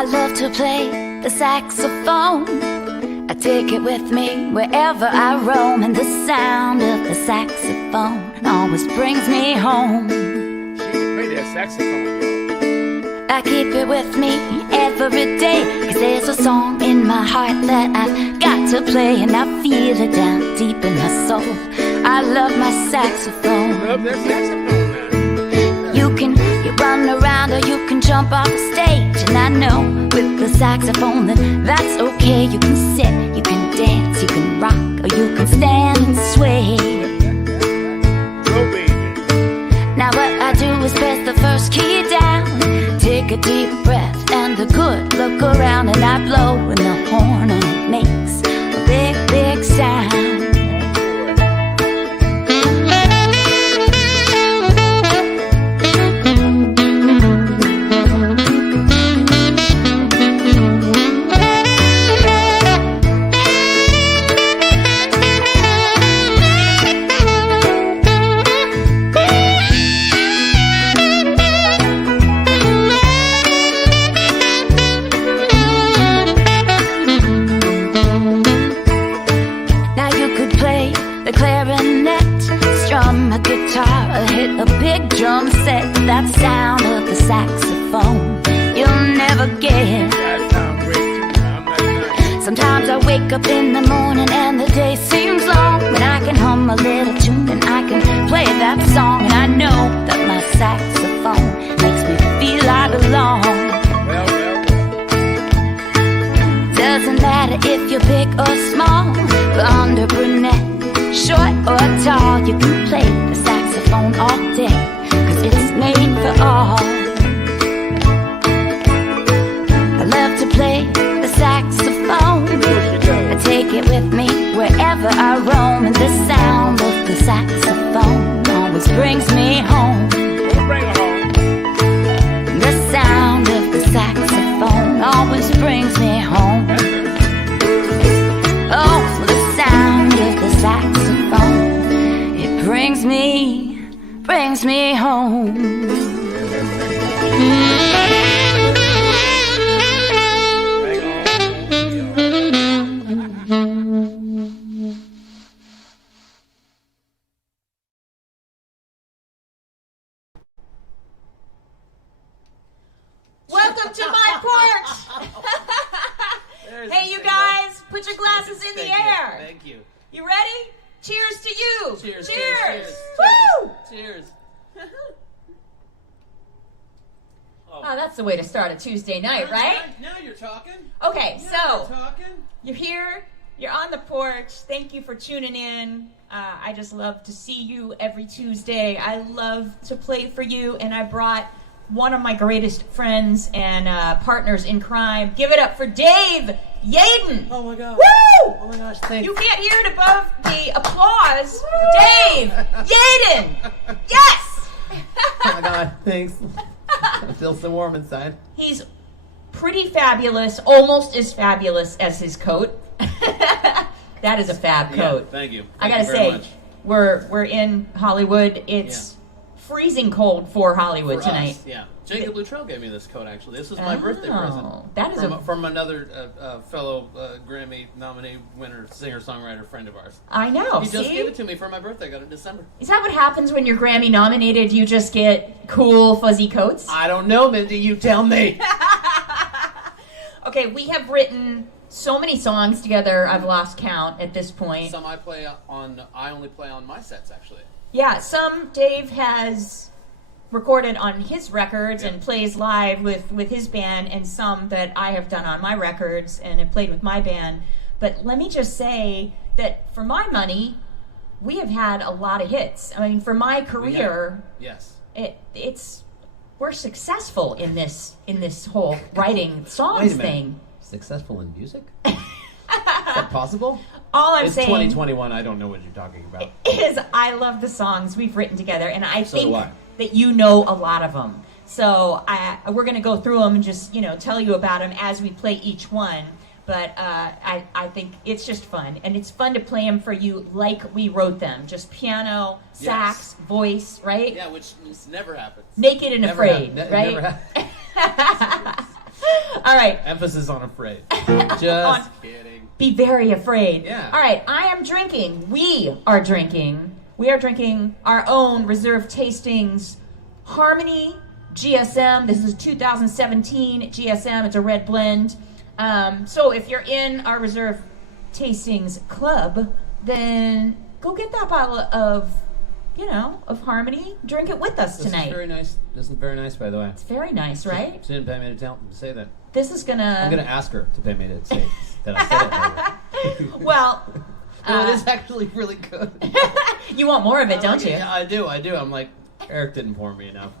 I love to play the saxophone. I take it with me wherever I roam, and the sound of the saxophone always brings me home. She can play that saxophone, yo. I keep it with me every day, 'cause there's a song in my heart that I've got to play, and I feel it down deep in my soul. I love my saxophone. Love that saxophone, man. You run around or you can jump off the stage, and I know with the saxophone that's okay. You can sit, you can dance, you can rock, or you can stand and sway. Go, baby. Now what I do is press the first key down, take a deep breath and a good look around, and I blow in the horn and it makes a big, big sound. Drum set, that sound of the saxophone you'll never get. That sounds great too. I'm not nice. Sometimes I wake up in the morning and the day seems long, but I can hum a little tune and I can play that song, and I know that my saxophone makes me feel I belong. Well. Doesn't matter if you're big or small, blonde or brunette, short or tall, you can play the saxophone all day, 'cause it's made for all. I love to play the saxophone. I take it with me wherever I roam, and the sound of the saxophone always brings me home. Bring her home. The sound of the saxophone always brings me home. Oh, the sound of the saxophone, it brings me home. Welcome to my porch. Hey, you guys, put your glasses in the air. Thank you. You ready? Cheers to you. Cheers. Cheers. Woo! Cheers. Oh, that's the way to start a Tuesday night, right? Now you're talking. Okay, Now so you're talking. you're here. You're on the porch. Thank you for tuning in. I just love to see you every Tuesday. I love to play for you, and I brought one of my greatest friends and partners in crime. Give it up for Dave Yaden. Oh my God. Woo! Oh my gosh, thank You can't hear it above the applause. Dave Yaden. Yes. Oh my God, thanks. I feel so warm inside. He's pretty fabulous, almost as fabulous as his coat. That is a fab coat. Yeah, thank you. I gotta very say, much. we're in Hollywood. It's freezing cold for Hollywood For tonight. us, yeah. Jacob Luttrell gave me this coat, actually. This was my birthday present. That is from another fellow Grammy nominee winner, singer-songwriter friend of ours. I know. He just see? gave it to me for my birthday. I got it in December. Is that what happens when you're Grammy nominated? You just get cool, fuzzy coats? I don't know, Mindy. You tell me. Okay, we have written so many songs together, I've lost count at this point. Some I only play on my sets, actually. Yeah, some Dave has recorded on his records and plays live with his band, and some that I have done on my records and have played with my band. But let me just say that for my money, we have had a lot of hits. I mean, for my career, yes, we're successful in this whole writing songs thing. Successful in music? Is that possible? All I'm it's saying 2021. I don't know what you're talking about. Is I love the songs we've written together, and I So think do I. that you know a lot of them. So we're going to go through them and just tell you about them as we play each one. But I think it's just fun, and it's fun to play them for you like we wrote them. Just piano, sax, voice, right? Yeah, which never happens. Naked and Never afraid, happened. right? Never happened. All right. Emphasis on afraid. Just kidding. Be very afraid. Yeah. All right. I am drinking. We are drinking. We are drinking our own reserve tastings Harmony GSM. This is 2017 GSM. It's a red blend. So if you're in our reserve tastings club, then go get that bottle of, of Harmony. Drink it with us tonight. This is very nice. This is very nice, by the way. It's very nice, right? She didn't pay me to say that. This is gonna. I'm gonna ask her to pay me to say that I said it. Well, no, it is actually really good. You want more of it, don't you? Yeah, I do. I'm like, Eric didn't pour me enough.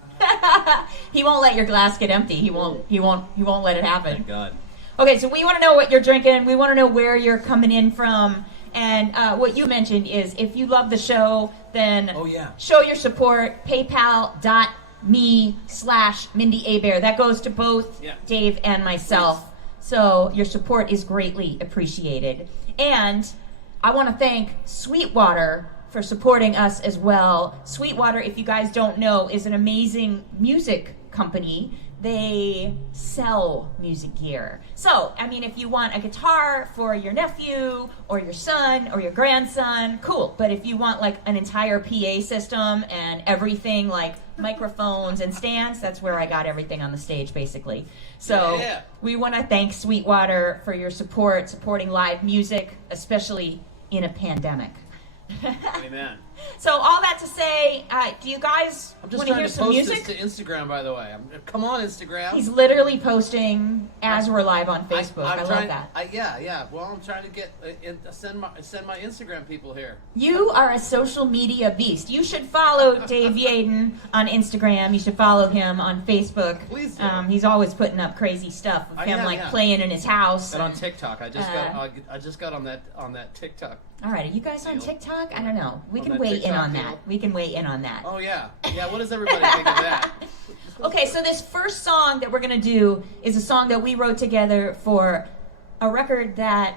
He won't let your glass get empty. He won't let it happen. Thank God. Okay, so we want to know what you're drinking. We want to know where you're coming in from. And what you mentioned is if you love the show, then show your support. PayPal.me/Mindi Abair. That goes to both Dave and myself. Please. So your support is greatly appreciated. And I want to thank Sweetwater for supporting us as well. Sweetwater, if you guys don't know, is an amazing music company. They sell music gear. So, I mean, if you want a guitar for your nephew or your son or your grandson, cool. But if you want like an entire PA system and everything like microphones and stands, that's where I got everything on the stage basically. So we want to thank Sweetwater for your support, supporting live music, especially in a pandemic. Amen. So all that to say, do you guys want to hear some music? I'm just trying to post this to Instagram, by the way. Come on, Instagram. He's literally posting as we're live on Facebook. I love that. Yeah. Well, I'm trying to get send my Instagram people here. You are a social media beast. You should follow Dave Yaden on Instagram. You should follow him on Facebook. Please do. He's always putting up crazy stuff of him playing in his house. And on TikTok, I just got on that TikTok. All right, are you guys on TikTok? I don't know. We can weigh in on that. We can weigh in on that. Oh yeah. What does everybody think of that? Okay, so this first song that we're going to do is a song that we wrote together for a record that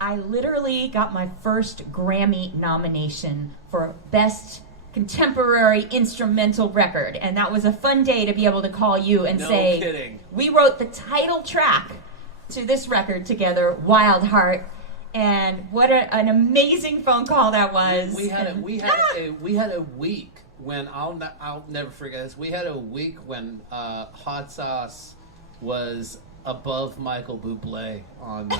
I literally got my first Grammy nomination for Best Contemporary Instrumental Record. And that was a fun day to be able to call you and say, kidding. We wrote the title track to this record together, Wild Heart. And what an amazing phone call that was. We had a week when I'll never forget this. We had a week when Haute Sauce was above Michael Bublé on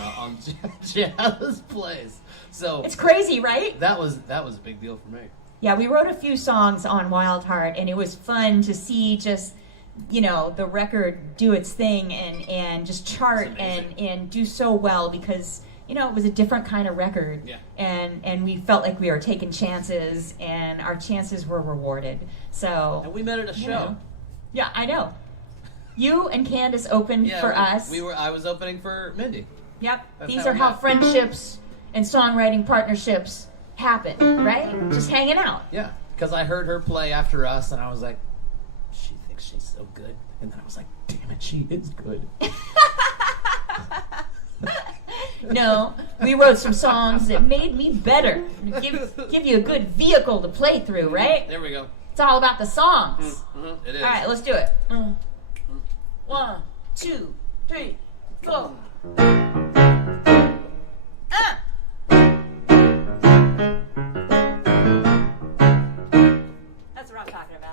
Jazz Plays. So it's crazy, right? That was a big deal for me. Yeah, we wrote a few songs on Wild Heart, and it was fun to see just the record do its thing and just chart and do so well because. It was a different kind of record, and we felt like we were taking chances, and our chances were rewarded. So and we met at a show. Yeah, I know. You and Candace opened for us. I was opening for Mindi. Yep. These are how friendships and songwriting partnerships happen, right? Just hanging out. Yeah, because I heard her play after us, and I was like, she thinks she's so good, and then I was like, damn it, she is good. No, we wrote some songs that made me better. Give you a good vehicle to play through, right? There we go. It's all about the songs. Mm-hmm. It is. All right, let's do it. 1, 2, 3, 4. That's what I'm talking about.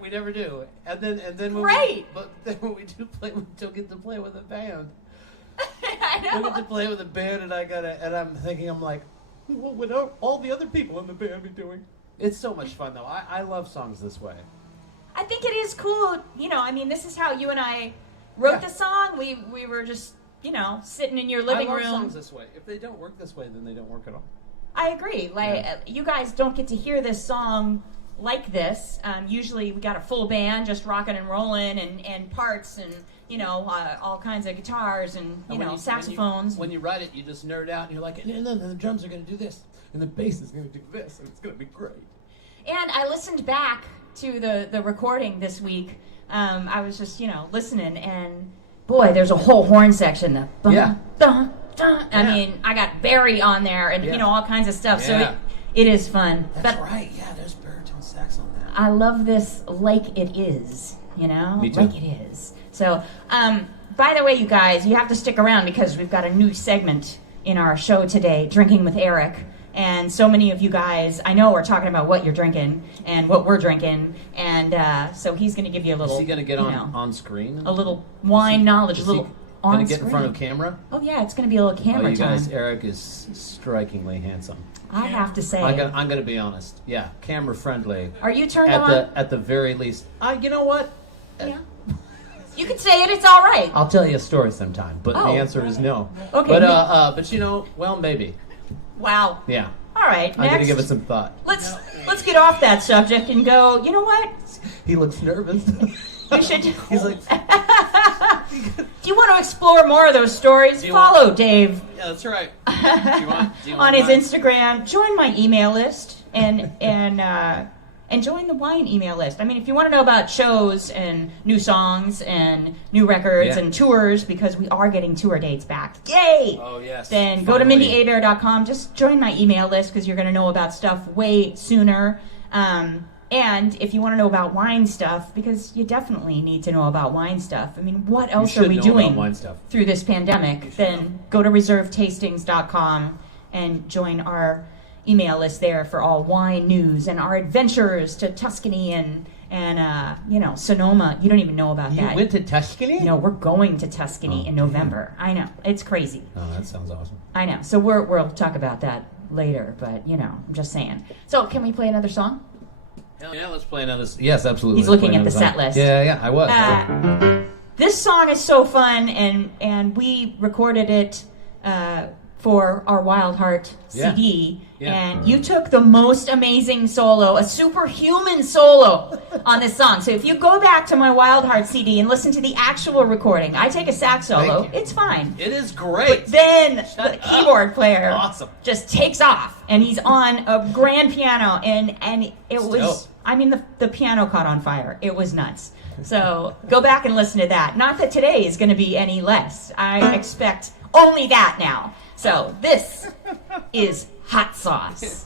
We never do. And then when Great. But then when we do play, we don't get to play with a band. I know. We get to play with a band, and I'm thinking, I'm like, what would all the other people in the band be doing? It's so much fun, though. I love songs this way. I think it is cool. You know, I mean, this is how you and I wrote the song. We were just, you know, sitting in your living I love room. songs this way. If they don't work this way, then they don't work at all. I agree. Like, you guys don't get to hear this song like this. Usually we got a full band just rocking and rolling and parts and, you know, all kinds of guitars and, you know, saxophones. When you write it, you just nerd out and you're like, and then the drums are going to do this and the bass is going to do this and it's going to be great. And I listened back to the recording this week. I was just, you know, listening and boy, there's a whole horn section. I mean, I got Barry on there and, you know, all kinds of stuff. Yeah. So it is fun. That's right. Yeah, there's baritone sax on that. I love this like it is, you know? Me too. Like it is. So, by the way, you guys, you have to stick around because we've got a new segment in our show today, Drinking with Eric. And so many of you guys, I know, are talking about what you're drinking and what we're drinking. And so he's going to give you a little... Is he going to get on screen? A little wine knowledge, a little on going to get screen. in front of camera? Oh, yeah, it's going to be a little camera you guys, time. Eric is strikingly handsome. I have to say... I'm going to be honest. Yeah, camera friendly. Are you turned on? on? At the very least. You know what? Yeah. You can say it, it's all right. I'll tell you a story sometime, but the answer is no. Okay. But you know, well, maybe. Wow. Yeah. All right, I'm going to give it some thought. Let's get off that subject and go, you know what? He looks nervous. You should... He's like... Do you want to explore more of those stories? Follow Dave. Yeah, that's right. Do you on want his mine? Instagram. Join my email list and join the wine email list. I mean, if you want to know about shows and new songs and new records and tours, because we are getting tour dates back. Yay! Oh, yes. Then go to MindiAbair.com. Just join my email list because you're going to know about stuff way sooner. And if you want to know about wine stuff, because you definitely need to know about wine stuff. I mean, what else are we doing through this pandemic? Then go to reservetastings.com and join our email list there for all wine news and our adventures to Tuscany and you know, Sonoma. You don't even know about that. You went to Tuscany? No, we're going to Tuscany in November. I know. It's crazy. Oh, that sounds awesome. I know. So we'll talk about that later, but, you know, I'm just saying. So can we play another song? Hell yeah, let's play another. Yes, absolutely. He's looking at the set list. Yeah, I was. This song is so fun, and we recorded it for our Wild Heart CD. Yeah. And you took the most amazing solo, a superhuman solo on this song. So if you go back to my Wild Heart CD and listen to the actual recording, I take a sax solo. It's fine. It is great. But then the keyboard player just takes off, and he's on a grand piano, and it was... dope. I mean, the piano caught on fire. It was nuts. So go back and listen to that. Not that today is going to be any less. I expect only that now. So this is Hot Sauce.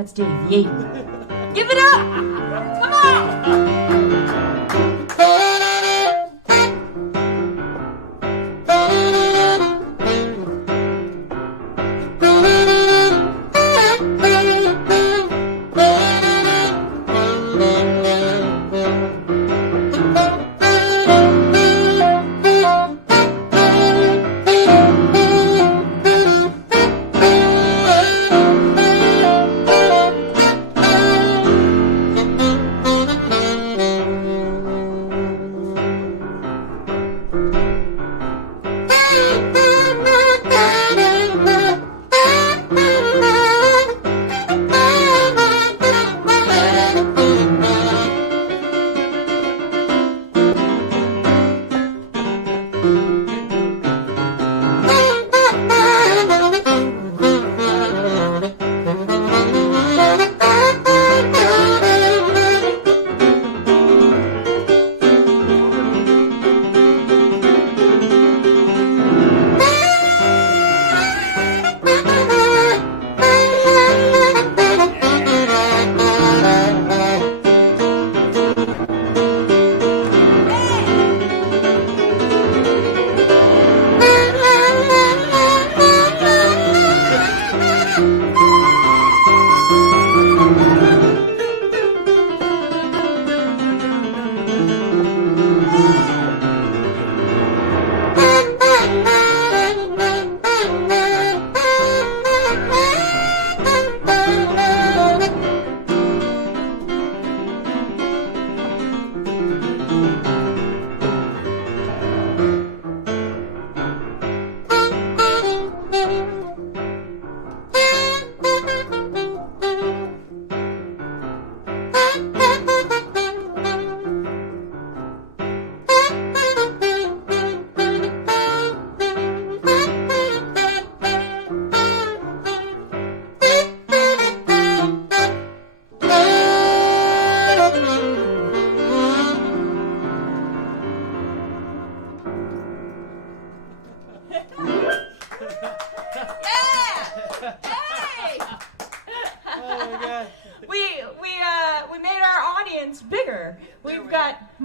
That's Dave Yaden. Give it up! Come on!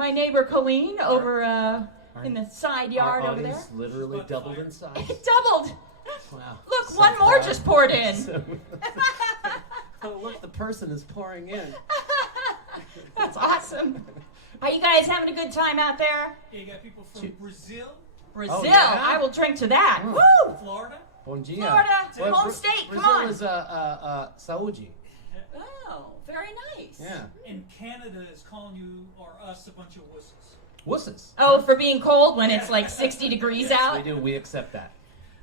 my neighbor Colleen over in the side yard Our over there. audience literally doubled in size. It doubled. Wow. Look, So one more proud. just poured in. Oh, look, the person is pouring in. That's awesome. Are you guys having a good time out there? Yeah, you got people from Brazil, Brazil, yeah? I will drink to that. Mm. Woo! Florida. Bom dia. Florida, home state, come Brazil on. is saúde. Oh, very nice. Yeah. And Canada is calling you or us a bunch of wusses. Wusses. Oh, for being cold when it's like 60 degrees We out? do. We accept that.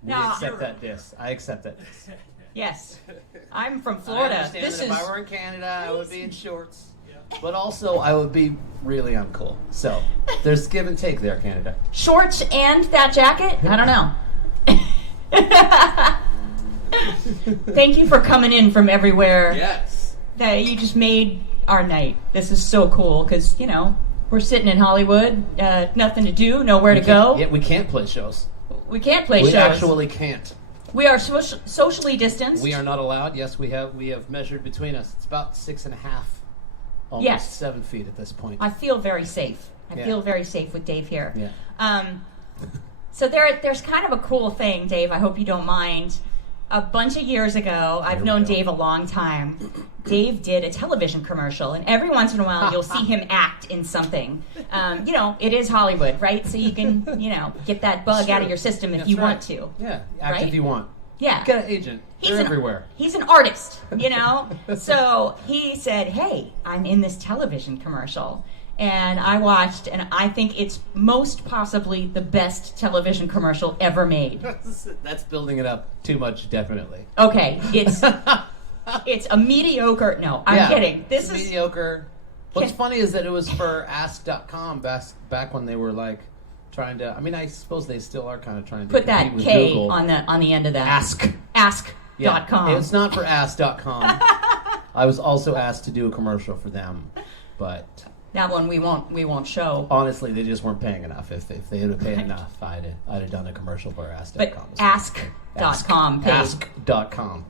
We No. accept that diss. I accept that diss. Yes. I'm from I Florida. understand This that is if I were in Canada, I would be in shorts. Yeah. But also, I would be really uncool. So, there's give and take there, Canada. shorts and that jacket? I don't know. Thank you for coming in from everywhere. Yes. That you just made our night. This is so cool because, you know, we're sitting in Hollywood, nothing to do, nowhere to go. Yeah, we can't play shows. We can't play We shows. actually can't. We are socially distanced. We are not allowed. Yes, we have measured between us. It's about 6.5, almost Yes. 7 feet at this point. I feel very safe. I Yeah. feel very safe with Dave here. Yeah. So there's kind of a cool thing, Dave. I hope you don't mind. A bunch of years ago, I've we known go. Dave a long time. Dave did a television commercial, and every once in a while, you'll see him act in something. You know, it is Hollywood, right? So you can, you know, get that bug out of your system if That's you right. want to. Yeah, act Right? if you want. Yeah. Get an agent. They're everywhere. He's an artist, you know? So he said, hey, I'm in this television commercial. And I watched, and I think it's most possibly the best television commercial ever made. That's building it up too much, definitely. Okay, it's a mediocre. No, I'm Yeah, kidding. This it's is mediocre. What's Can- funny is that it was for Ask.com back when they were like trying to. I mean, I suppose they still are kind of trying to put compete that with K Google. on the end of that. Ask. Yeah. Ask.com. It's not for Ask.com. I was also asked to do a commercial for them, but That one we won't show. honestly, they just weren't paying enough. If they had paid enough, I'd have done a commercial for Ask.com. But Ask.com paid. Ask.com.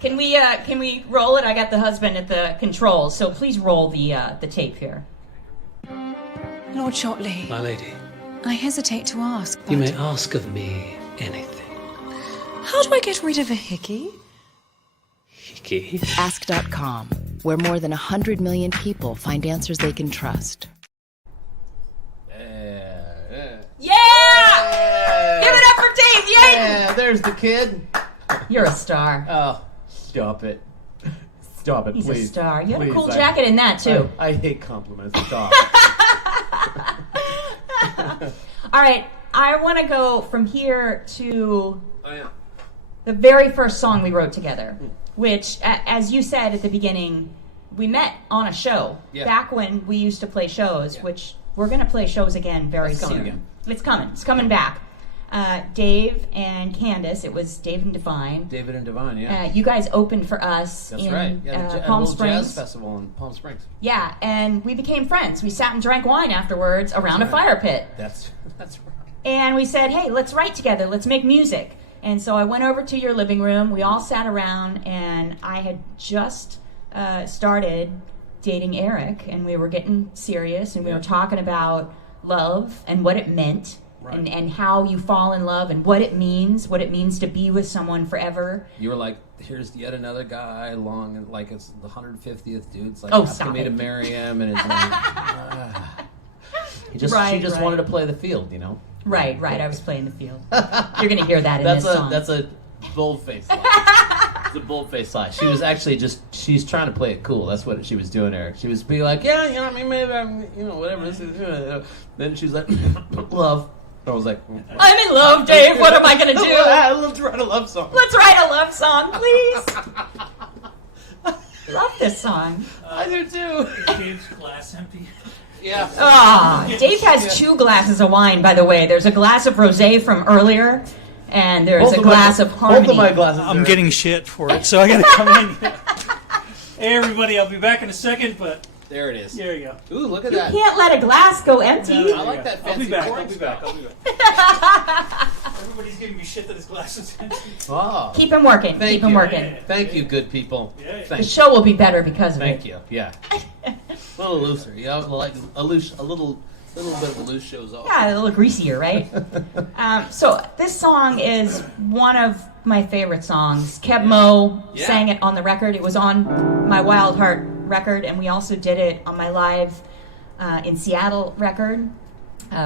Can we roll it? I got the husband at the controls, so please roll the tape here. Lord Shotley, My lady, I hesitate to ask, but you may ask of me anything. how do I get rid of a hickey? Hickey. Ask.com, where more than 100 million people find answers they can trust. Yeah! Give it up for Dave Yaden! Yeah, there's the kid. You're a star. Oh, stop it. Stop it, He's please. a star. You have a Please, cool I- jacket in that too. I hate compliments. Stop. All right, I want to go from here to Oh, yeah. the very first song we wrote together, which, as you said at the beginning, we met on a show Yeah. back when we used to play shows, Yeah. which we're going to play shows again very It's soon. coming again. It's coming. It's coming back. Dave and Candace, it was Dave and Divine. David and Divine, yeah. You guys opened for us That's in right. Yeah, the Palm little jazz Springs. festival in Palm Springs. Yeah, and we became friends. We sat and drank wine afterwards around a right. fire pit. That's right. And we said, hey, let's write together. Let's make music. And so I went over to your living room. We all sat around, and I had just started dating Eric, and we were getting serious, and we were talking about love and what it meant. Right. And how you fall in love and what it means to be with someone forever. You were like, here's yet another guy along, and like it's the 150th dude. It's like Oh, asking stop me it. to marry him, and it's like, she Right, just right. wanted to play the field, you know. Right, I was playing the field. You're going to hear that in this song. That's a bold-faced lie. It's a bold-faced lie. She was actually she's trying to play it cool. That's what she was doing, Eric. She was being like, yeah, you know, I mean, maybe I'm, you know, whatever this is. Then she was like, love. I was like, I'm in love, Dave. What am I going to do? Let's write a love song. Let's write a love song, please. Love this song. I do too. Dave's glass empty. Yeah. Ah, Dave has 2 glasses of wine, by the way. There's a glass of rosé from earlier, and there's a glass of Harmony. Both of my glasses. I'm are- getting shit for it, so I gotta come in. Hey everybody, I'll be back in a second, but There it is. there you go. Ooh, look at You that. can't let a glass go empty. I like that I'll be fancy back. pouring I'll be back. spout. I'll be back. Everybody's giving me shit that his glass is empty. Oh, Keep him working. Thank Keep him you. working. thank you, good people. Yeah. The Thank you. show will be better because of Thank it. you. Yeah. A little looser, like a little bit of a loose shows off. Yeah, a little greasier, right? So this song is one of my favorite songs. Keb Mo sang it on the record. It was on my Wild Heart record, and we also did it on my Live in Seattle record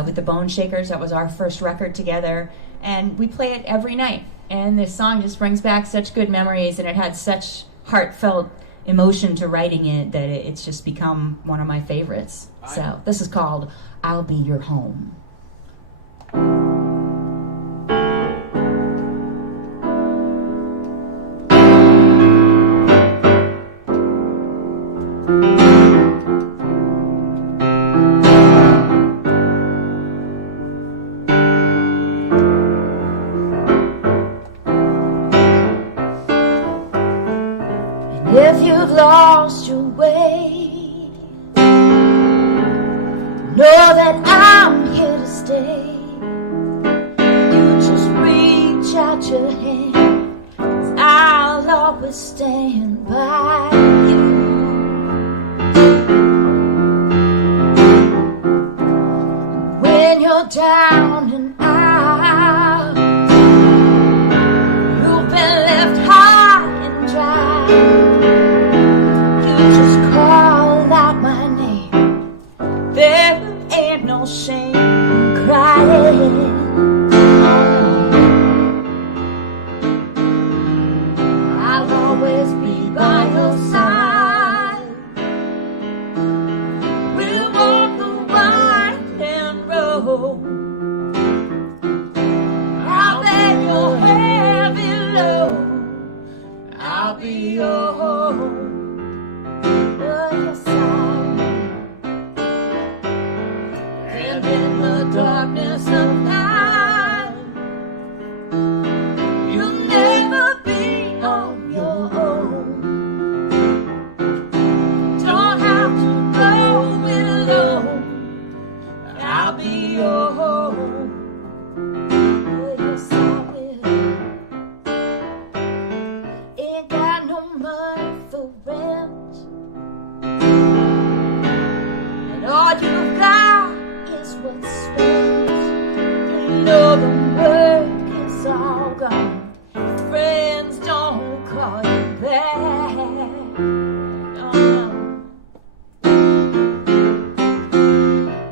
with the Bone Shakers. That was our first record together, and we play it every night. And this song just brings back such good memories, and it had such heartfelt emotion to writing it that it's just become one of my favorites. So this is called I'll Be Your Home. If you've lost your way, know that I'm here to stay. You just reach out your hand, 'cause I'll always stand by you. When you're down and out, you've been left high and dry. Call out my name. There ain't no shame in crying. I'll always be by your side. We'll walk the winding road. I'll bear your heavy load. I'll be your home. And in the darkness of night, you'll never be on your own. Don't have to go it alone. I'll be your home. Oh, yes, I will. Ain't got no money for rent, and all you've got is what's spent. You know the work is all gone. Friends don't call you back. Oh, no.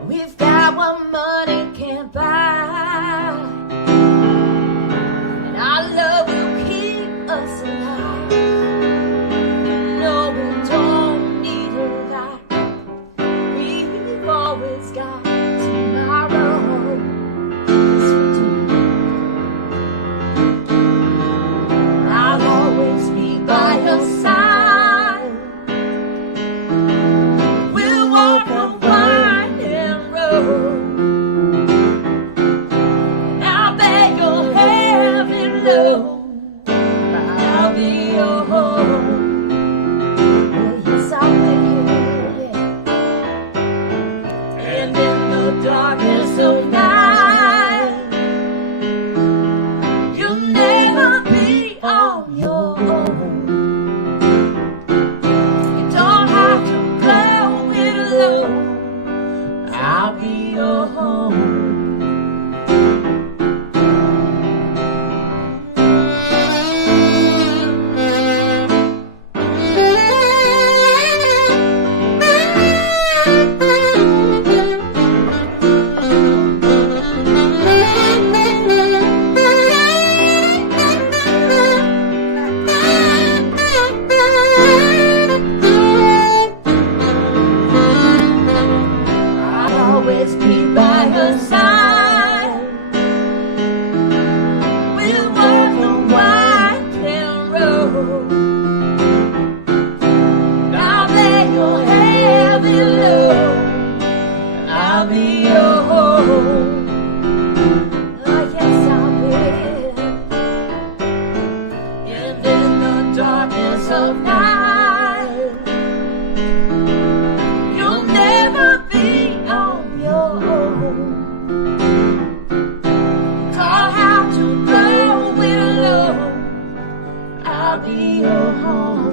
We've got what money can't buy, and our love will keep us alive. No, we don't need a lot. We've always got tomorrow. Yes, we do. I'll always be by your side. We'll walk the winding road. And I'll bear your heavy load. I'll be your home. Yes, I will, yeah. And in the darkness of night, you'll never be on your own. You don't have to go it alone. I'll be your home. I'll always be by your side. We'll walk the winding road. I'll bear your heavy load. I'll be your home. Oh, yes, I will. And in the darkness of night, you'll never be on your own. I'll have to go it alone. I'll be your home.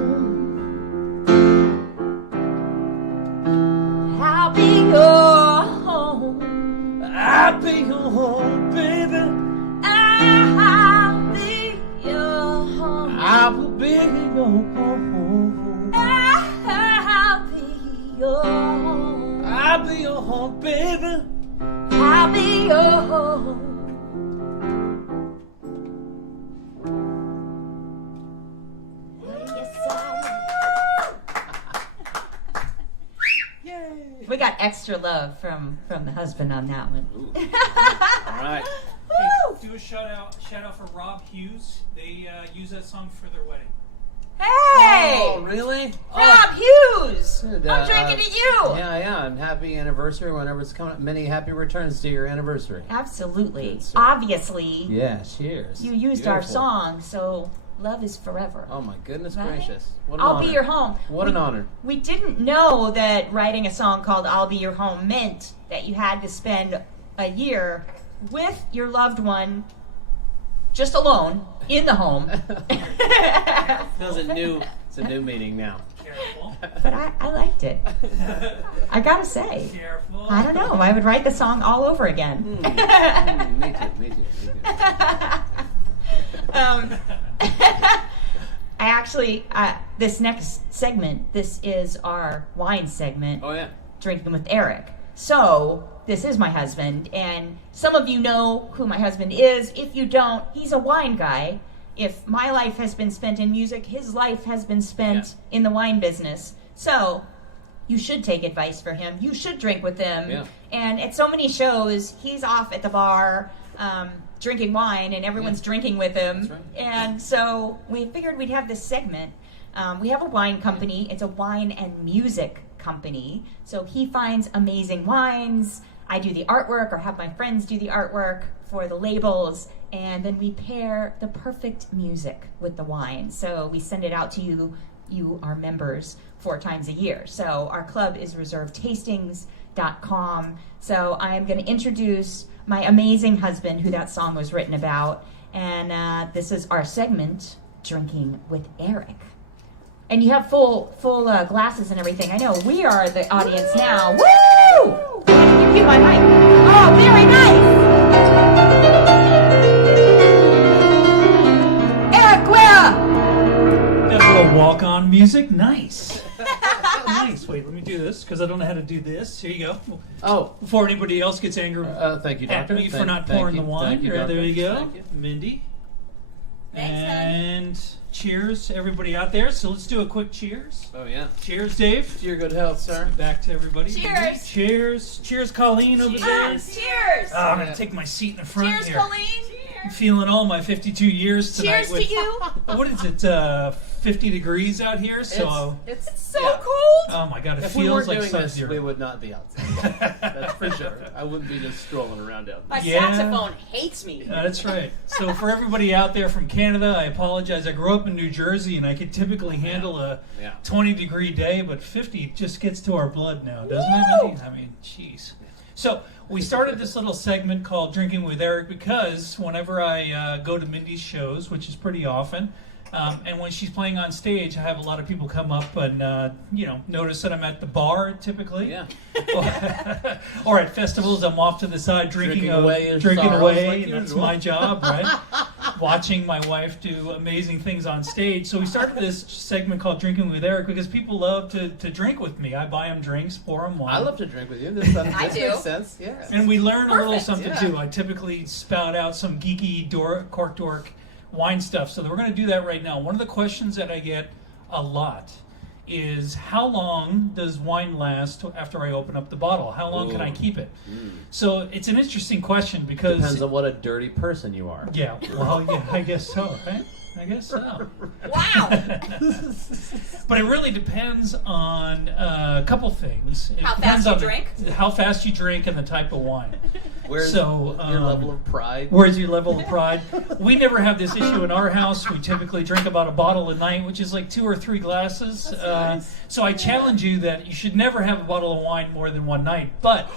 got extra love from the husband on that one. Ooh. All right. Do a shout out for Rob Hughes. They use that song for their wedding. Hey! Oh, really? Rob Hughes! Good, I'm drinking to you! Yeah, and happy anniversary whenever it's coming up. Many happy returns to your anniversary. Absolutely. Good, sir. Obviously, Yeah, cheers. you used our Beautiful. song, so love is forever. Oh, my goodness Right? gracious. What an I'll honor. Be Your Home. What an honor. We didn't know that writing a song called I'll Be Your Home meant that you had to spend a year with your loved one just alone in the home. It's a new meaning now. Careful. But I liked it. I gotta say. Careful. I don't know. I would write the song all over again. Me too. I actually, this next segment, this is our wine segment, Oh, yeah. Drinking with Eric. So, this is my husband, and some of you know who my husband is. If you don't, he's a wine guy. If my life has been spent in music, his life has been spent in the wine business. So, you should take advice for him. You should drink with him. Yeah. And at so many shows, he's off at the bar drinking wine, and everyone's drinking with him. That's right. And so we figured we'd have this segment. We have a wine company. It's a wine and music company. So he finds amazing wines. I do the artwork, or have my friends do the artwork for the labels, and then we pair the perfect music with the wine. So we send it out to you, our members, 4 times a year. So our club is reservetastings.com. So I'm going to introduce my amazing husband, who that song was written about, and this is our segment, Drinking with Eric. And you have full glasses and everything. I know we are the audience now. Woo! I'm gonna give you my mic. Oh, very nice. Eric Guerra. Got a little walk-on music. Nice. Nice. Wait, let me do this because I don't know how to do this. Here you go. Oh, Before anybody else gets angry thank you, at Doctor. me for not pouring the wine. Thank you, Right, Doctor. there you go. Thank you. Mindy. Thanks, hon. And cheers, everybody out there. So let's do a quick cheers. Oh, yeah. Cheers, Dave. To your good health, sir. Back to everybody. Cheers. Cheers. Cheers, Colleen over there. Cheers. Oh, I'm going to take my seat in the front Cheers, here. Colleen. I'm feeling all my 52 years tonight. Cheers to with, you. What is it, 50 degrees out here? So, It's So yeah. cold. oh my God, it If we feels weren't like doing this, Sub-Zero. we would not be outside. That's for sure. I wouldn't be just strolling around out there. My Yeah. saxophone hates me. That's right. So for everybody out there from Canada, I apologize. I grew up in New Jersey, and I could typically handle a Yeah. 20-degree day, but 50 just gets to our blood now, doesn't it, Mindy? I mean, jeez. So we started this little segment called Drinking with Eric because whenever I go to Mindy's shows, which is pretty often, and when she's playing on stage, I have a lot of people come up and notice that I'm at the bar typically. Yeah. Or at festivals, I'm off to the side drinking away, his and sorrows like that's usual. my job, right? Watching my wife do amazing things on stage. So we started this segment called Drinking with Eric because people love to drink with me. I buy them drinks, pour them wine. I love to drink with you. This I do. makes sense. Yeah. And we learn a little Perfect, something yeah. too. I typically spout out some geeky cork dork wine stuff. So we're going to do that right now. One of the questions that I get a lot is how long does wine last after I open up the bottle? How long can I Ooh. keep it? So it's an interesting question because Depends on what a dirty person you are. yeah, well, yeah, I guess so, right? I guess so. Wow. But it really depends on a couple things. It How depends fast you on drink? how fast you drink and the type of wine. Where's So, your um, level of pride? Where's your level of pride? We never have this issue in our house. We typically drink about a bottle a night, which is like 2 or 3 glasses. So I challenge you that you should never have a bottle of wine more than one night. But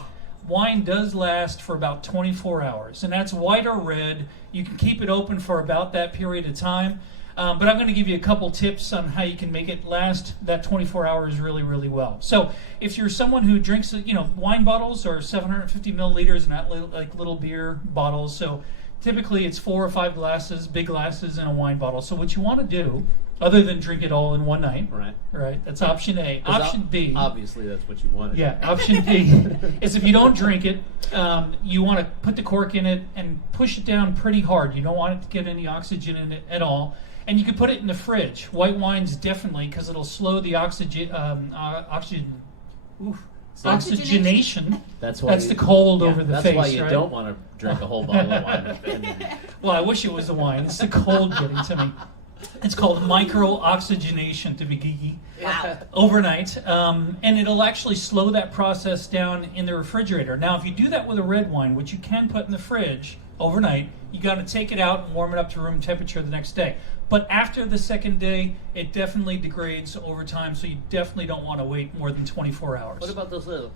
wine does last for about 24 hours, and that's white or red. You can keep it open for about that period of time. But I'm going to give you a couple tips on how you can make it last that 24 hours really, really well. So if you're someone who drinks, wine bottles are 750 milliliters, not like little beer bottles. So typically it's 4 or 5 glasses, big glasses in a wine bottle. So what you want to do, other than drink it all in one night, Right. that's option A. Option B. Obviously, that's what you wanted. Yeah, option B is if you don't drink it, you want to put the cork in it and push it down pretty hard. You don't want it to get any oxygen in it at all. And you can put it in the fridge. White wines definitely, because it'll slow the oxygen. Oxygenation. That's why. The cold over the that's face. That's why you right? don't want to drink a whole bottle of wine. Well, I wish it was the wine. It's the cold getting to me. It's called micro-oxygenation, to be geeky. Wow. Overnight. And it'll actually slow that process down in the refrigerator. Now, if you do that with a red wine, which you can put in the fridge overnight, you got to take it out and warm it up to room temperature the next day. But after the second day, it definitely degrades over time, so you definitely don't want to wait more than 24 hours. What about those little?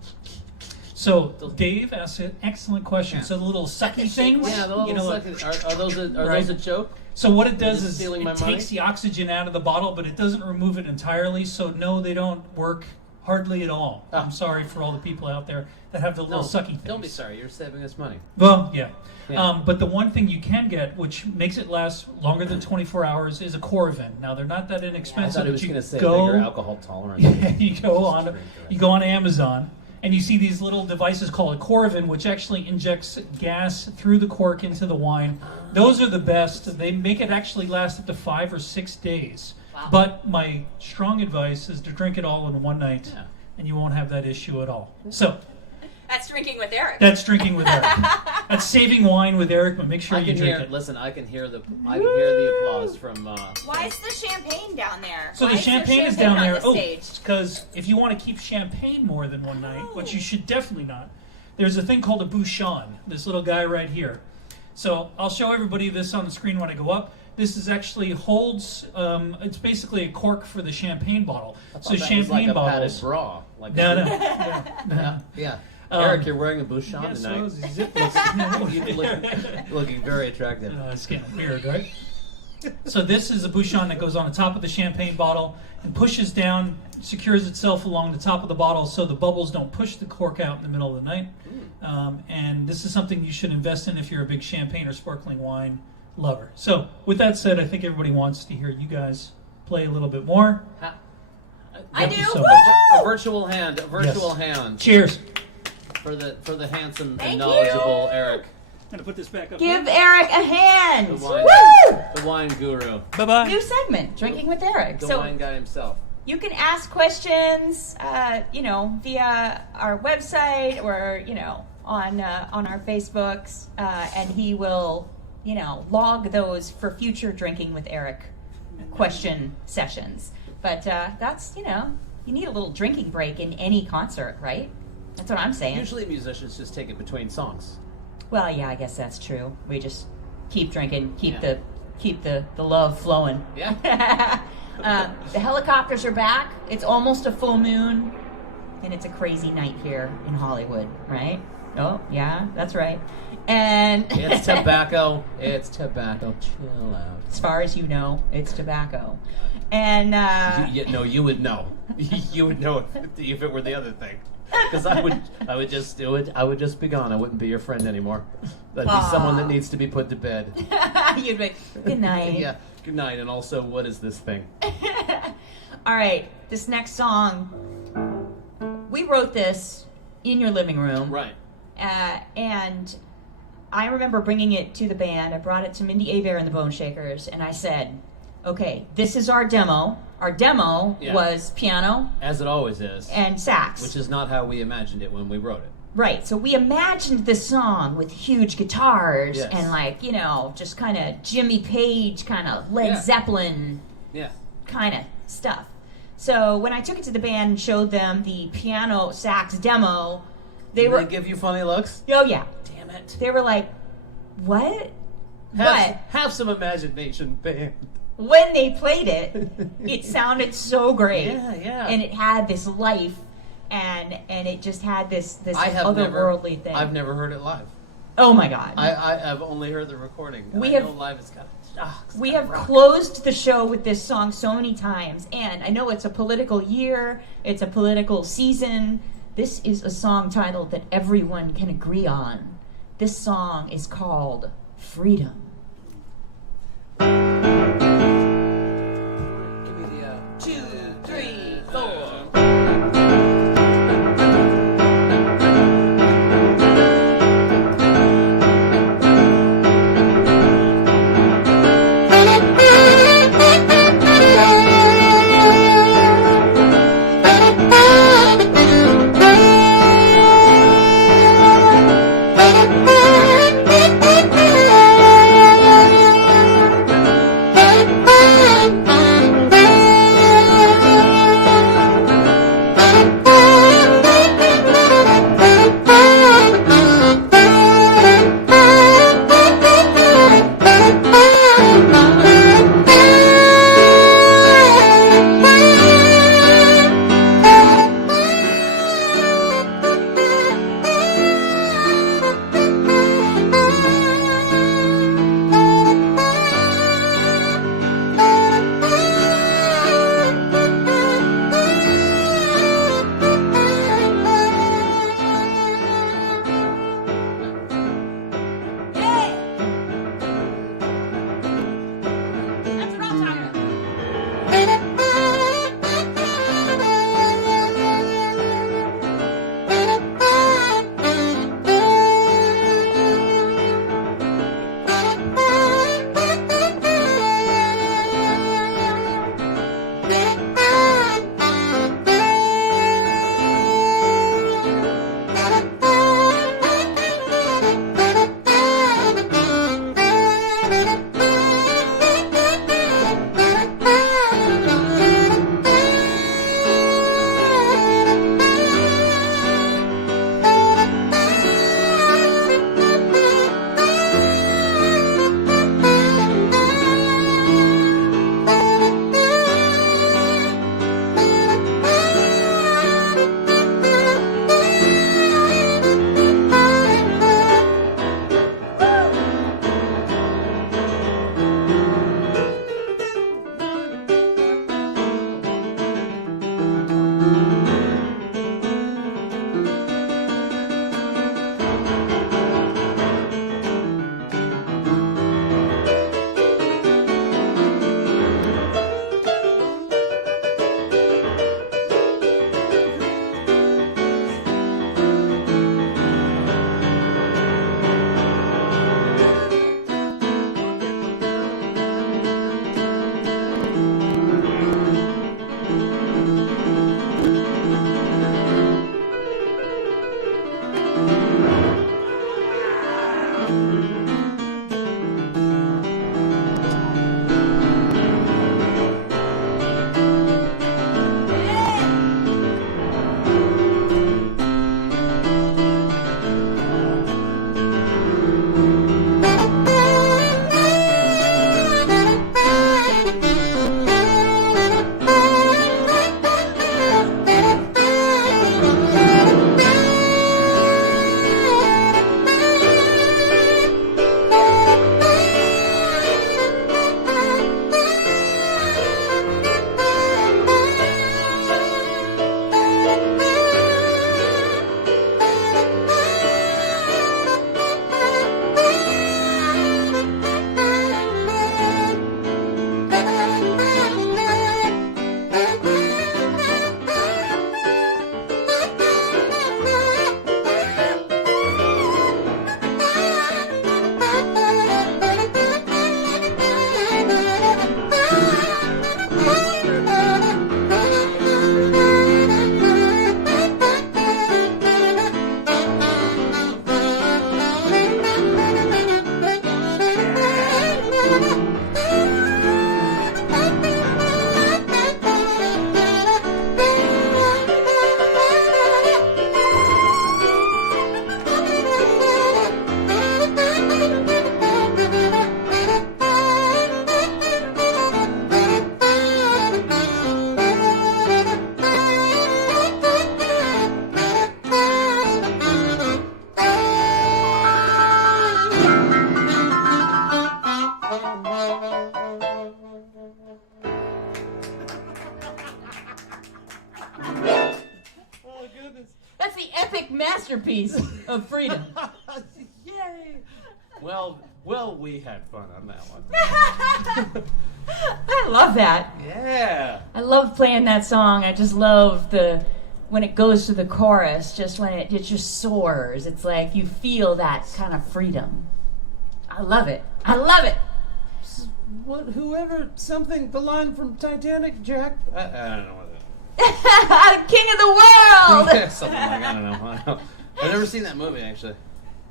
So Dave asked an excellent question. Yeah. So the little sucky things, Yeah, the little suckers. Are those right. those a joke? So what it does is stealing it my money? takes the oxygen out of the bottle, but it doesn't remove it entirely. So no, they don't work hardly at all. Oh. I'm sorry for all the people out there that have the little sucky things. Don't be sorry. You're saving us money. Well, yeah. Yeah. But the one thing you can get, which makes it last longer than 24 hours, is a Corvin. Now they're not that I inexpensive. thought he but was you going to say go, that you're alcohol tolerant. you go on Amazon and you see these little devices called a Corvin, which actually injects gas through the cork into the wine. Those are the best. They make it actually last up to 5 or 6 days. Wow. But my strong advice is to drink it all in one night, Yeah. and you won't have that issue at all. So That's drinking with Eric. that's drinking with Eric. That's saving wine with Eric, but make sure I you can drink hear. it. Listen, I can hear the applause from. Why is the champagne down there? So Why the is there champagne is down on there. the stage? Because if you want to keep champagne more than one night, which you should definitely not, there's a thing called a bouchon. This little guy right here. So I'll show everybody this on the screen when I go up. This is actually holds. It's basically a cork for the champain bottle. So that champagne was like a bottles. padded bra. Like No. Yeah. Eric, you're wearing a bouchon Yes, tonight. those zip You're looking very attractive. It's getting weird, right? So this is a bouchon that goes on the top of the champagne bottle and pushes down, secures itself along the top of the bottle so the bubbles don't push the cork out in the middle of the night. And this is something you should invest in if you're a big champagne or sparkling wine lover. So with that said, I think everybody wants to hear you guys play a little bit more. I Thank you do. so Woo! much. A virtual hand. A virtual hand. Cheers. For the handsome Thank and knowledgeable you. Eric, I'm going to put this back up. Give Eric a hand. The wine. Woo! the wine guru, Bye-bye. New segment, Drinking with Eric. the So wine guy himself. you can ask questions, via our website or, on our Facebooks, and he will, log those for future Drinking with Eric question sessions. But that's, you need a little drinking break in any concert, right? That's what I'm saying. Usually musicians just take it between songs. Well, yeah, I guess that's true. We just keep drinking, keep Yeah. the love flowing. Yeah. The helicopters are back. It's almost a full moon, and it's a crazy night here in Hollywood, right? Oh, yeah, that's right. And It's tobacco. It's tobacco. Chill out. as far as you know, it's tobacco. And No, you would know. You would know if it were the other thing. Because I would just do it. I would just be gone. I wouldn't be your friend anymore. That'd be someone that needs to be put to bed. you'd be good night. Yeah. Good night. And also, what is this thing? All right, this next song, we wrote this in your living room. Right. And I remember bringing it to the band. I brought it to Mindi Abair and the Bone Shakers, and I said, okay, this is our demo. Our demo Yeah. was piano As it always is. and sax. Which is not how we imagined it when we wrote it. Right, so we imagined this song with huge guitars Yes. and just kind of Jimmy Page, kind of Led Yeah. Zeppelin Yeah. kind of stuff. So when I took it to the band and showed them the piano sax demo, they Did were, they give you funny looks? oh yeah, Damn it. they were like, what? But Have some imagination, band. when they played it, it sounded so great. Yeah, yeah. And it had this life, and it just had this I have otherworldly thing. I've never heard it live. Oh my God. I've only heard the recording. We I have- know live it's got. It's We gotta have rock. closed the show with this song so many times, and I know it's a political year, it's a political season. This is a song title that everyone can agree on. This song is called Freedom. Give me the 2, 3, 4. epic masterpiece of freedom. Yay! Well, we had fun on that one. I love that. Yeah. I love playing that song. I just love when it goes to the chorus, just when it just soars. It's like you feel that kind of freedom. I love it. I love it. The line from Titanic, Jack? I don't know what King of the world! that is. Something like, I don't know. I've never seen that movie, actually.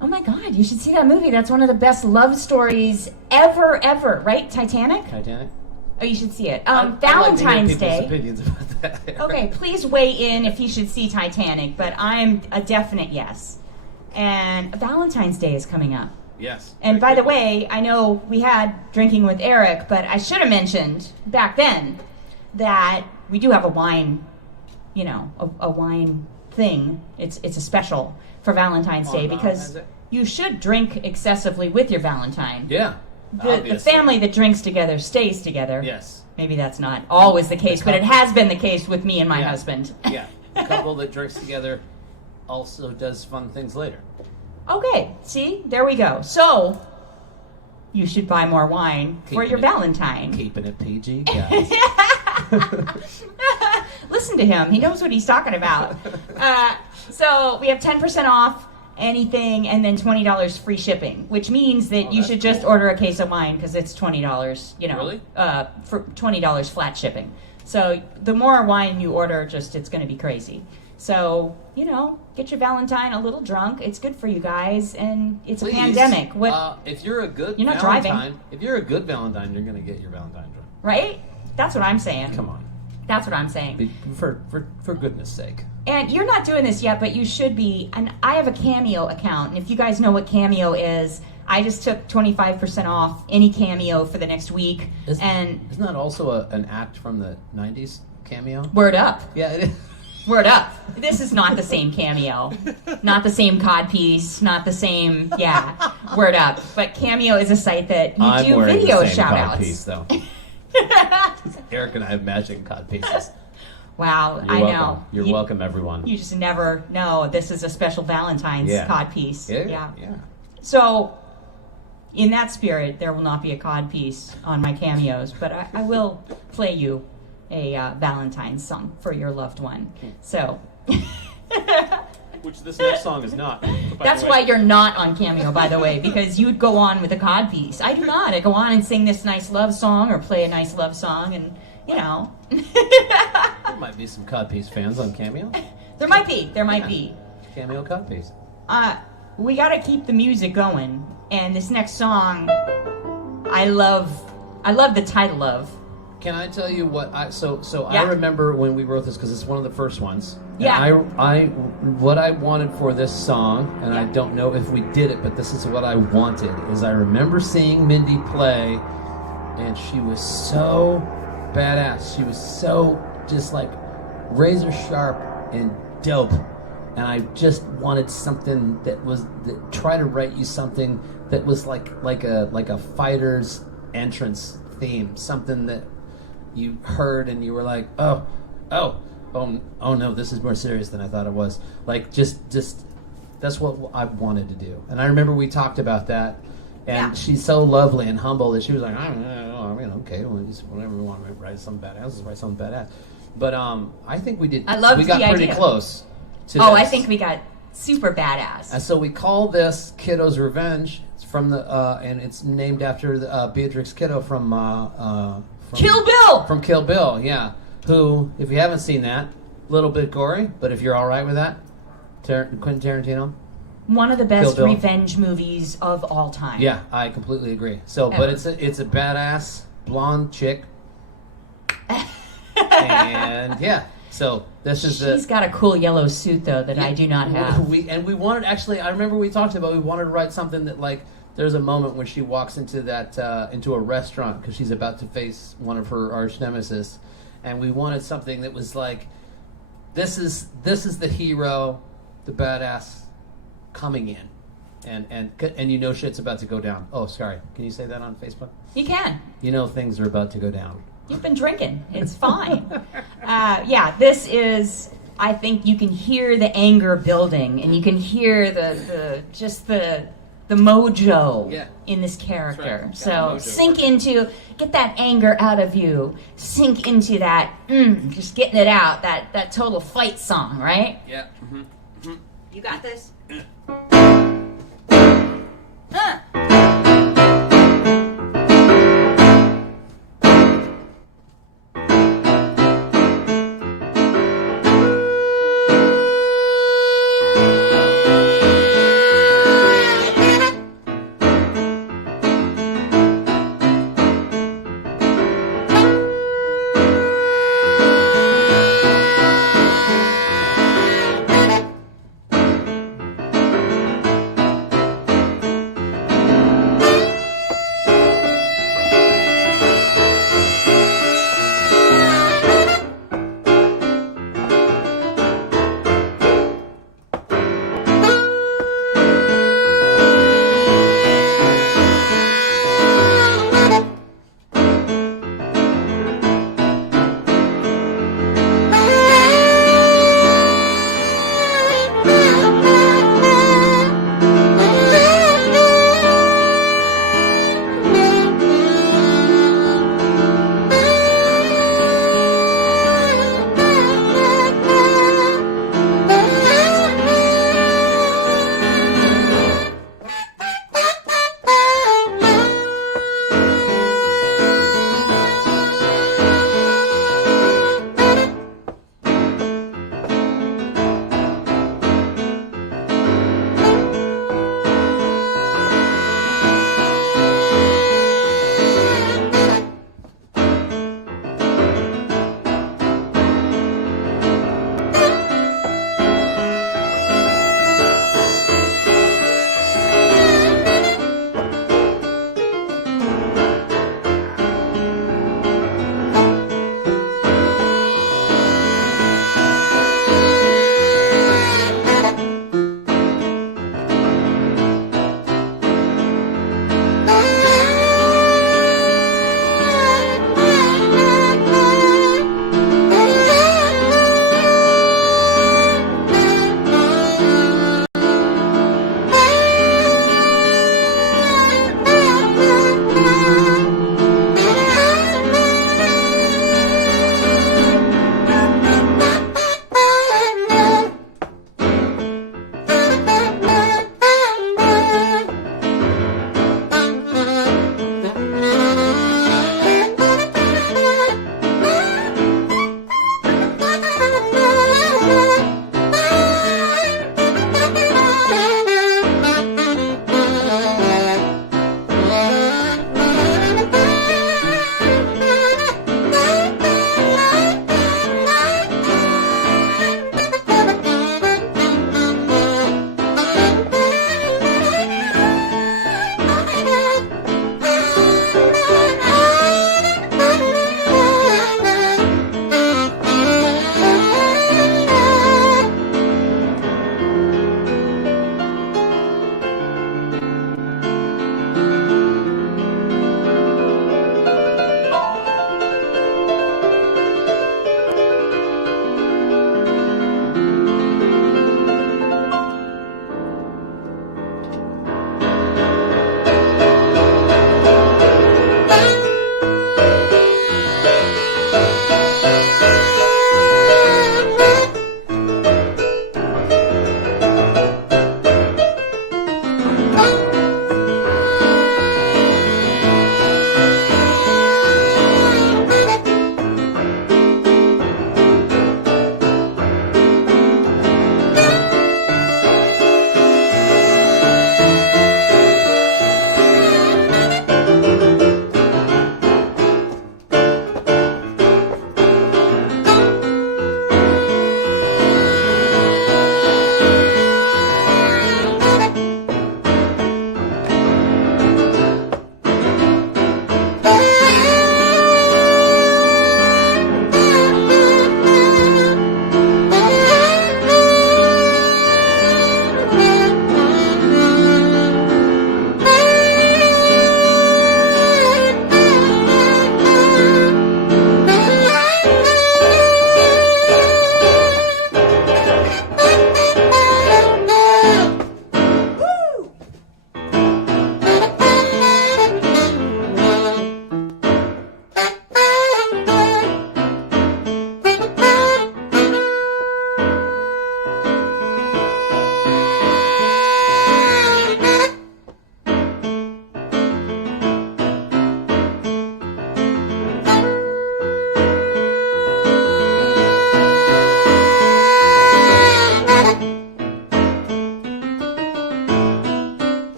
Oh my God, you should see that movie. That's one of the best love stories ever, right? Titanic? Titanic? Oh, you should see it. I'd like Valentine's to hear people's Day. opinions about that. Okay, please weigh in if you should see Titanic, but I'm a definite yes. And Valentine's Day is coming up. Yes. And by the way, I know we had Drinking with Eric, but I should have mentioned back then that we do have a wine, a wine thing. It's a special for Valentine's Day because you should drink excessively with your Valentine. Yeah. The family that drinks together stays together. Yes. Maybe that's not always the case, but it has been the case with me and my husband. Yeah. A couple that drinks together also does fun things later. Okay, see? There we go. So, you should buy more wine for your Valentine. Keeping it PG, guys. Listen to him. He knows what he's talking about. So, we have 10% off anything and then $20 free shipping, which means that you should just order a case of wine because it's $20, Really? For $20 flat shipping. So, the more wine you order, it's going to be crazy. So, get your Valentine a little drunk. It's good for you guys, and it's a pandemic. If you're a good You're not Valentine, driving. If you're a good Valentine, you're going to get your Valentine drunk. Right? That's what I'm saying. Come on. That's what I'm saying. For goodness sake. And you're not doing this yet, but you should be. And I have a Cameo account, and if you guys know what Cameo is, I just took 25% off any Cameo for the next week. Isn't that also an act from the 90s, Cameo? Word up. Yeah, it is. Word up. This is not the same Cameo. Not the same codpiece. Not the same, word up. But Cameo is a site that you do video shout-outs. Codpiece, though. Eric and I have matching codpieces. Wow, You're I welcome. know. You're welcome, everyone. You just never know this is a special Valentine's codpiece. Yeah. So, in that spirit, there will not be a codpiece on my Cameos, but I will play you a Valentine's song for your loved one. So, Which this next song is not. that's why you're not on Cameo, by the way, because you'd go on with a codpiece. I do not. I go on and sing this nice love song or play a nice love song, and There might be some codpiece fans on Cameo. There might be. Cameo codpiece. We got to keep the music going, and this next song, I love the title of. Can I tell you what I remember when we wrote this because it's one of the first ones. Yeah. And what I wanted for this song, and I don't know if we did it, but this is what I wanted. Is I remember seeing Mindy play, and she was so badass. She was so just like razor sharp and dope. And I just wanted something that try to write you something that was like a fighter's entrance theme, something that you heard and you were like, oh no, this is more serious than I thought it was. Like just that's what I wanted to do. And I remember we talked about that. And she's so lovely and humble that she was like, okay, well, just whatever we want to write something badass, let's write something badass. But I think we did. I loved we got the pretty idea. close to Oh, this. I think we got super badass. And so we call this Kiddo's Revenge. It's from and it's named after Beatrix Kiddo from Kill Bill! From Kill Bill, yeah. Who, if you haven't seen that, a little bit gory, but if you're all right with that, Quentin Tarantino. One of the best Kill Bill. revenge movies of all time. Yeah, I completely agree. So, Ever. but it's a badass blonde chick, and so this is She's got a cool yellow suit though that I do not have. We wanted actually. I remember we talked about we wanted to write something that like there's a moment when she walks into that into a restaurant because she's about to face one of her arch nemesis, and we wanted something that was like this is the hero, the badass coming in. And you know shit's about to go down. Oh, sorry. Can you say that on Facebook? You can. You know things are about to go down. You've been drinking. It's fine. This is I think you can hear the anger building, and you can hear the mojo Yeah. in this character. That's right. So Got the mojo sink working. into, get that anger out of you. Sink into that, just getting it out. That total fight song, right? Yeah. You got this.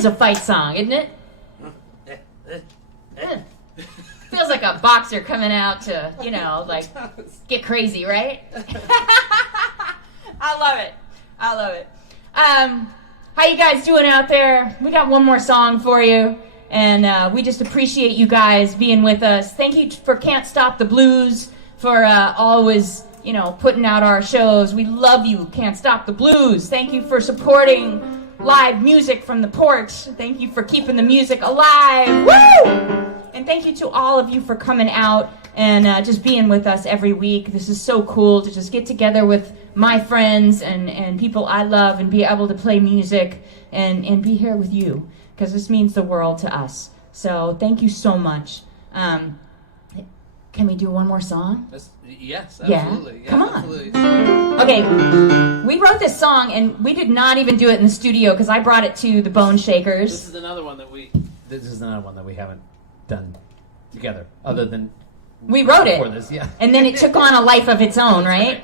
is a fight song, isn't it? Feels like a boxer coming out to, like, get crazy, right? I love it. I love it. How you guys doing out there? We got one more song for you, and we just appreciate you guys being with us. Thank you for Can't Stop the Blues for always, putting out our shows. We love you, Can't Stop the Blues. Thank you for supporting live music from the porch. Thank you for keeping the music alive. Woo! And thank you to all of you for coming out and just being with us every week. This is so cool to just get together with my friends and people I love and be able to play music and be here with you, because this means the world to us. So thank you so much. Can we do one more song? Yes, absolutely. Yeah? Come on. Absolutely. Okay, we wrote this song and we did not even do it in the studio because I brought it to the Bone Shakers. This is another one that we haven't done together, other than we wrote it, before this, yeah. And then it took on a life of its own, right?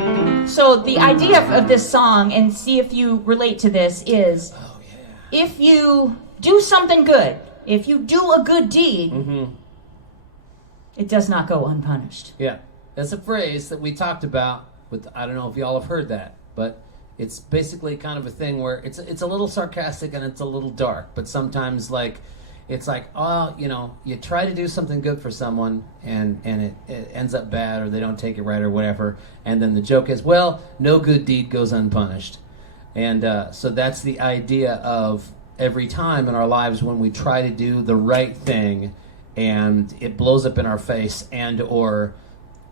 So the idea of this song, and see if you relate to this, is if you do something good, if you do a good deed, it does not go unpunished. Yeah, that's a phrase that we talked about. I don't know if y'all have heard that, but it's basically kind of a thing where it's a little sarcastic and it's a little dark, but sometimes it's like, you try to do something good for someone and it ends up bad, or they don't take it right or whatever, and then the joke is, well, no good deed goes unpunished. And so that's the idea of every time in our lives when we try to do the right thing and it blows up in our face, and or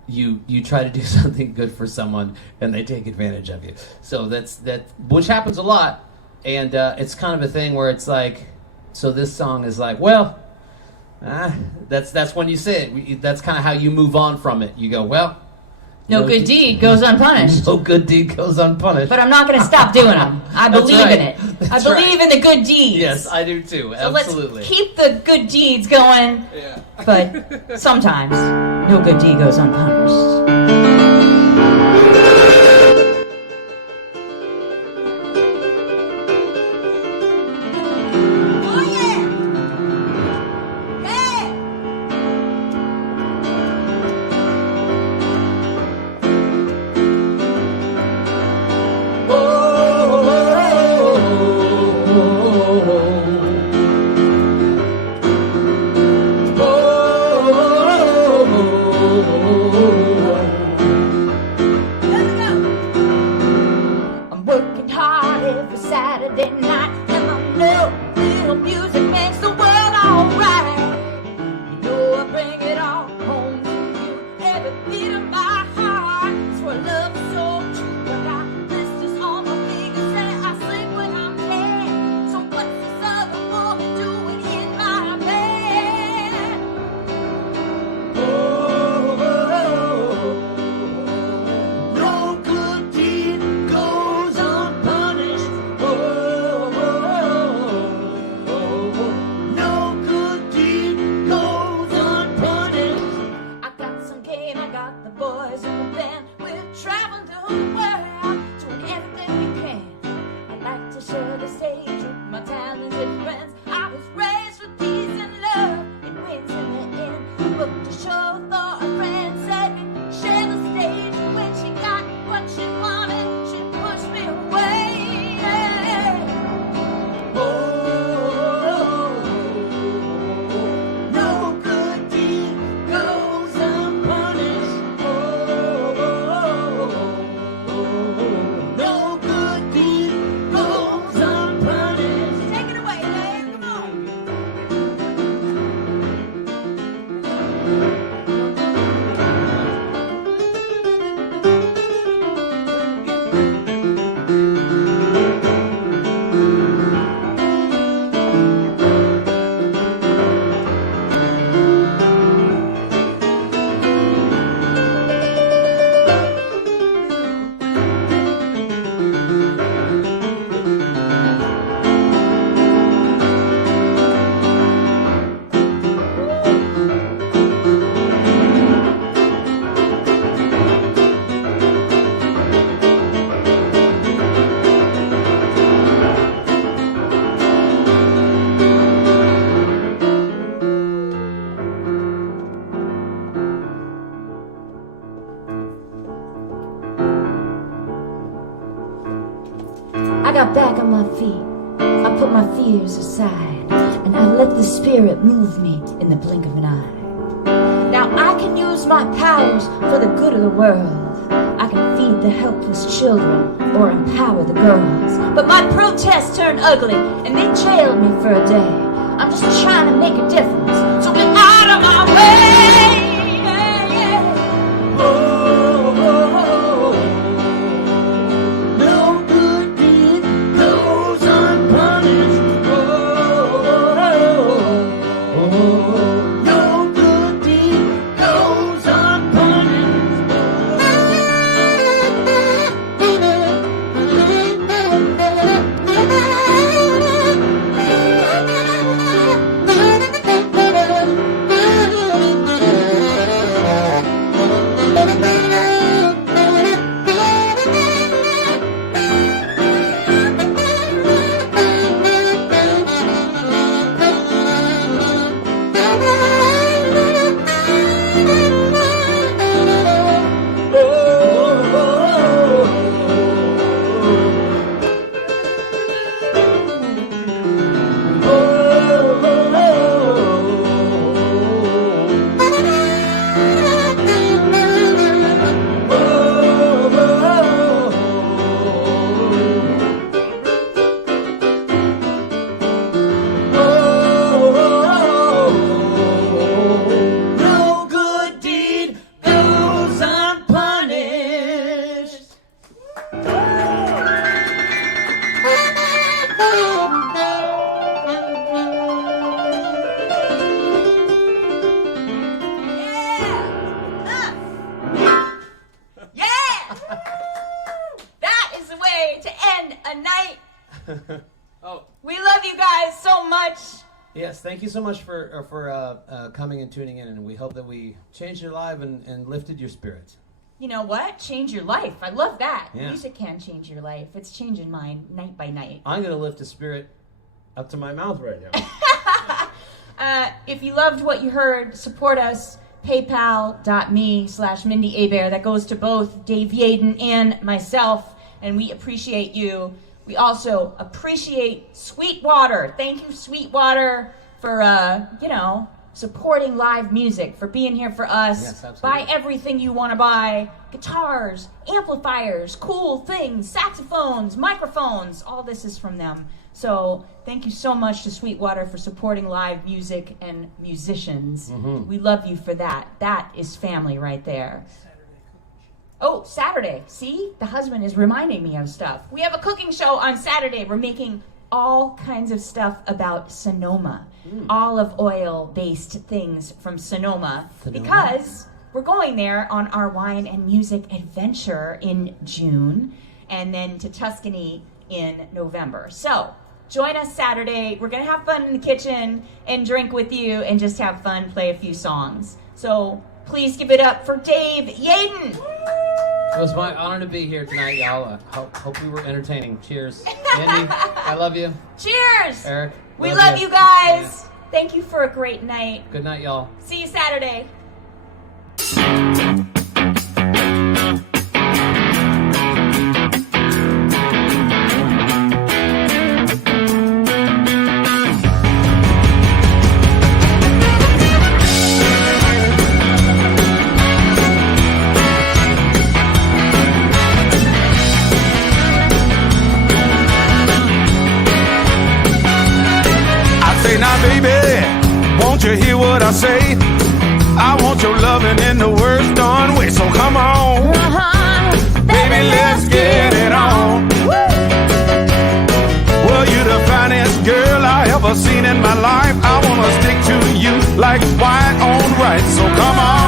you try to do something good for someone and they take advantage of you. So that which happens a lot, and it's kind of a thing where it's like, so this song is like, well, that's when you say it. That's kind of how you move on from it. You go, well, no good deed goes unpunished. No good deed goes unpunished. But I'm not going to stop doing them. I believe in it. I believe in the good deeds. Yes, I do too. So absolutely. Let's keep the good deeds going. Yeah. But sometimes no good deed goes unpunished. back on my feet. I put my fears aside, and I let the spirit move me in the blink of an eye. Now I can use my powers for the good of the world. I can feed the helpless children or empower the girls. But my protests turned ugly, and they jailed me for a day. I'm just trying to make a difference, so get out of my way. Yes, thank you so much for coming and tuning in, and we hope that we changed your life and lifted your spirits. You know what? Change your life. I love that. Yeah. Music can change your life. It's changing mine night by night. I'm going to lift a spirit up to my mouth right now. If you loved what you heard, support us. PayPal.me/Mindi Abair. That goes to both Dave Yaden and myself, and we appreciate you. We also appreciate Sweetwater. Thank you, Sweetwater, for supporting live music, for being here for us. Yes, absolutely. Buy everything you want to buy. Guitars, amplifiers, cool things, saxophones, microphones. All this is from them. So thank you so much to Sweetwater for supporting live music and musicians. Mm-hmm. We love you for that. That is family right there. Oh, Saturday. See? The husband is reminding me of stuff. We have a cooking show on Saturday. We're making all kinds of stuff about Sonoma. Olive oil-based things from Sonoma. Because we're going there on our wine and music adventure in June, and then to Tuscany in November. So join us Saturday. We're going to have fun in the kitchen and drink with you and just have fun, play a few songs. So please give it up for Dave Yaden. It was my honor to be here tonight, y'all. Hope we were entertaining. Cheers. Andy, I love you. Cheers. Eric, we love you guys. Yeah. Thank you for a great night. Good night, y'all. See you Saturday. Now, baby, won't you hear what I say? I want your loving in the worst darn way. So come on, baby, let's get it on. Well, you're the finest girl I ever seen in my life. I wanna stick to you like white on rice. So come on.